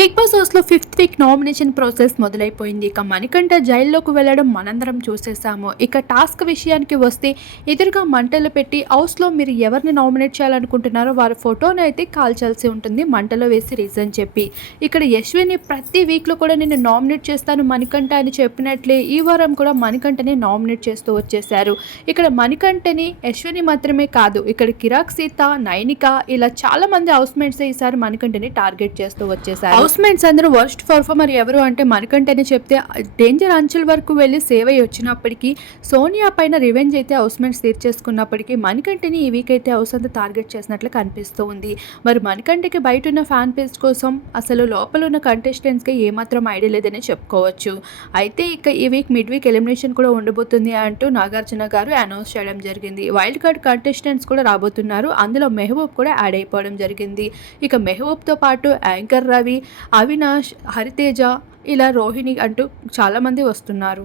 Big boss హౌస్లో fifth week nomination process మొదలైపోయింది. ఇక మణికంఠ జైల్లోకి వెళ్ళడం మనందరం చూసేసాము ఇక టాస్క్ విషయానికి వస్తే ఎదురుగా మంటలు పెట్టి హౌస్లో మీరు ఎవరిని నామినేట్ చేయాలనుకుంటున్నారో వారి ఫోటోని అయితే కాల్చాల్సి ఉంటుంది. మంటలో వేసి రీజన్ చెప్పి. ఇక్కడ యశ్విని ప్రతి వీక్లో కూడా నేను నామినేట్ చేస్తాను మణికంఠ అని చెప్పినట్లే ఈ వారం కూడా మణికంఠని నామినేట్ చేస్తూ వచ్చేశారు. ఇక్కడ మణికంఠని యశ్విని మాత్రమే కాదు ఇక్కడ కిరాక్ సీత నైనిక ఇలా చాలామంది హౌస్మేట్స్ ఈసారి మణికంఠని టార్గెట్ చేస్తూ వచ్చేసారు హౌస్ మేట్స్ అందరూ వర్స్ట్ పర్ఫార్మర్ ఎవరు అంటే మనకంటేనే చెప్తే డేంజర్ అంచుల వరకు వెళ్ళి సేవ్ అయ్యి వచ్చినప్పటికీ సోనియా పైన రివెంజ్ అయితే హౌస్ మేట్స్ తీర్చేసుకున్నప్పటికీ మణికంటిని ఈ వీక్ అయితే హౌస్ అంతా టార్గెట్ చేసినట్లు కనిపిస్తూ ఉంది మరి మణికంఠకి బయట ఉన్న ఫ్యాన్ పేజ్ కోసం అసలు లోపల ఉన్న కంటెస్టెంట్స్కి ఏమాత్రం ఐడియా లేదని చెప్పుకోవచ్చు. అయితే ఇక ఈ వీక్ మిడ్ వీక్ ఎలిమినేషన్ కూడా ఉండబోతుంది అంటూ నాగార్జున గారు అనౌన్స్ చేయడం జరిగింది. వైల్డ్ కార్డ్ కంటెస్టెంట్స్ కూడా రాబోతున్నారు. అందులో మెహబూబ్ కూడా యాడ్ అయిపోవడం జరిగింది. ఇక మెహబూబ్తో పాటు యాంకర్ రవి అవినాష్ హరితేజ ఇలా రోహిణి అంటూ చాలామంది వస్తున్నారు.